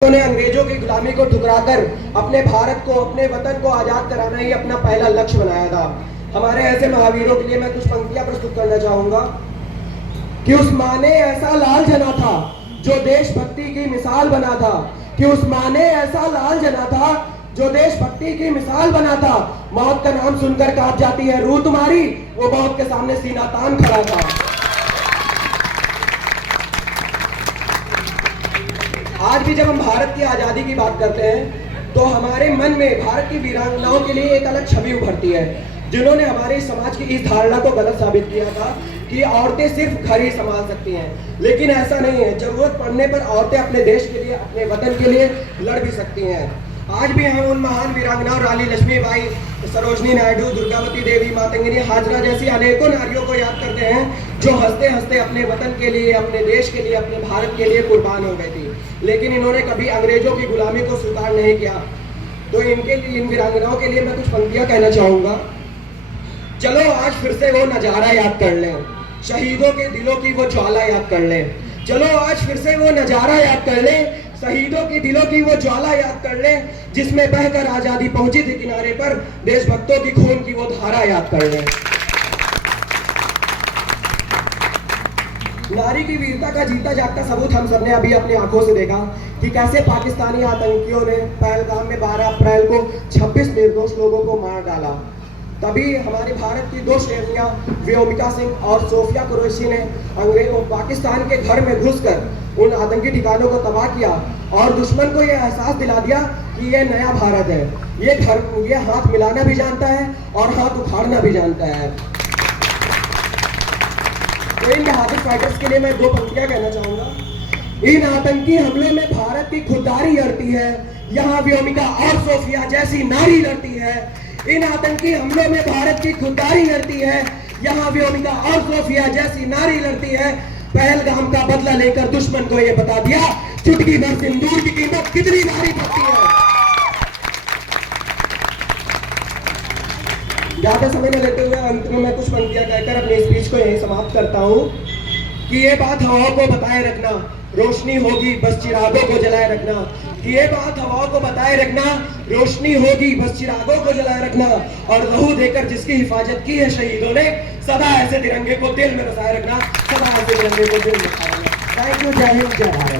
उन्होंने अंग्रेजों की गुलामी को ठुकराकर अपने भारत को, अपने वतन को आजाद कराना ही अपना पहला लक्ष्य बनाया था। हमारे ऐसे महावीरों के लिए मैं कुछ पंक्तियां प्रस्तुत करना चाहूंगा कि उस माँ ने ऐसा लाल जना था जो देशभक्ति की मिसाल बना था, कि उस माँ ने ऐसा लाल जना था जो देशभक्ति की मिसाल बना था। मौत का नाम सुनकर कांप जाती है रूह तुम्हारी, वो मौत के सामने सीना तान खड़ा था। आज भी जब हम भारत की आजादी की बात करते हैं तो हमारे मन में भारत की वीरांगनाओं के लिए एक अलग छवि उभरती है, जिन्होंने हमारे समाज की इस धारणा को गलत साबित किया था कि औरतें सिर्फ घर ही संभाल सकती हैं। लेकिन ऐसा नहीं है, जरूरत पड़ने पर औरतें अपने देश के लिए, अपने वतन के लिए लड़ भी सकती हैं। आज भी हम उन महान वीरांगनाओं रानी लक्ष्मीबाई, सरोजनी नायडू, दुर्गावती देवी, मातंगिनी हाजरा जैसी अनेकों नारियों को याद करते हैं जो हंसते हंसते अपने वतन के लिए, अपने देश के लिए, अपने भारत के लिए कुर्बान हो गई थी। लेकिन इन्होंने कभी अंग्रेजों की गुलामी को स्वीकार नहीं किया। तो इनके लिए, इन वीरांगनाओं के लिए मैं कुछ पंक्तियां कहना चाहूंगा। चलो आज फिर से वो नजारा याद कर लें, शहीदों के दिलों की वो ज्वाला याद कर लें। चलो आज फिर से वो नजारा याद कर लें, शहीदों की दिलों की वो ज्वाला याद कर लें, जिसमें बहकर आजादी पहुंची थी किनारे पर, देशभक्तों की खून की वो धारा याद कर लें। नारी की वीरता का जीता जागता सबूत हम सबने अभी अपनी आंखों से देखा कि कैसे पाकिस्तानी आतंकियों ने पहलगाम में 12 अप्रैल को 26 निर्दोष लोगों को मार डाला। तभी हमारे भारत की दो शेरनियां व्योमिका सिंह और सोफिया कुरैशी ने अंग्रेजों पाकिस्तान के घर में घुसकर उन आतंकी ठिकानों को तबाह किया और दुश्मन को यह एहसास दिला दिया कि यह नया भारत है, ये हाथ मिलाना भी जानता है और हाथ उखाड़ना भी जानता है। तो इन बहादुर फाइटर्स के लिए मैं दो पंक्तियां कहना चाहूंगा। इन आतंकी हमले में भारत की खुददारी लड़ती है, यहाँ व्योमिका और सोफिया जैसी नारी लड़ती है। इन आतंकी हमलों में भारत की खुददारी लड़ती है, यहाँ व्योमिका और सोफिया जैसी नारी लड़ती है। पहलगाम का बदला लेकर दुश्मन को यह बता दिया चुटकी भर सिंदूर की कीमत कितनी भारी पड़ती है। ज्यादा समय न लेते हुए अंत में मैं कुछ पंक्तियां कहकर अपनी स्पीच को यहीं समाप्त करता हूं कि ये बात हवाओं को बताए रखना, रोशनी होगी बस चिरागों को जलाए रखना। कि ये बात हवाओं को बताए रखना, रोशनी होगी बस चिरागों को जलाए रखना। और लहू देकर जिसकी हिफाजत की है शहीदों ने, सदा ऐसे तिरंगे को दिल में बसाए रखना, सदा ऐसे तिरंगे को दिल में बसाए रखना। Thank you. जय हिंद, जय भारत।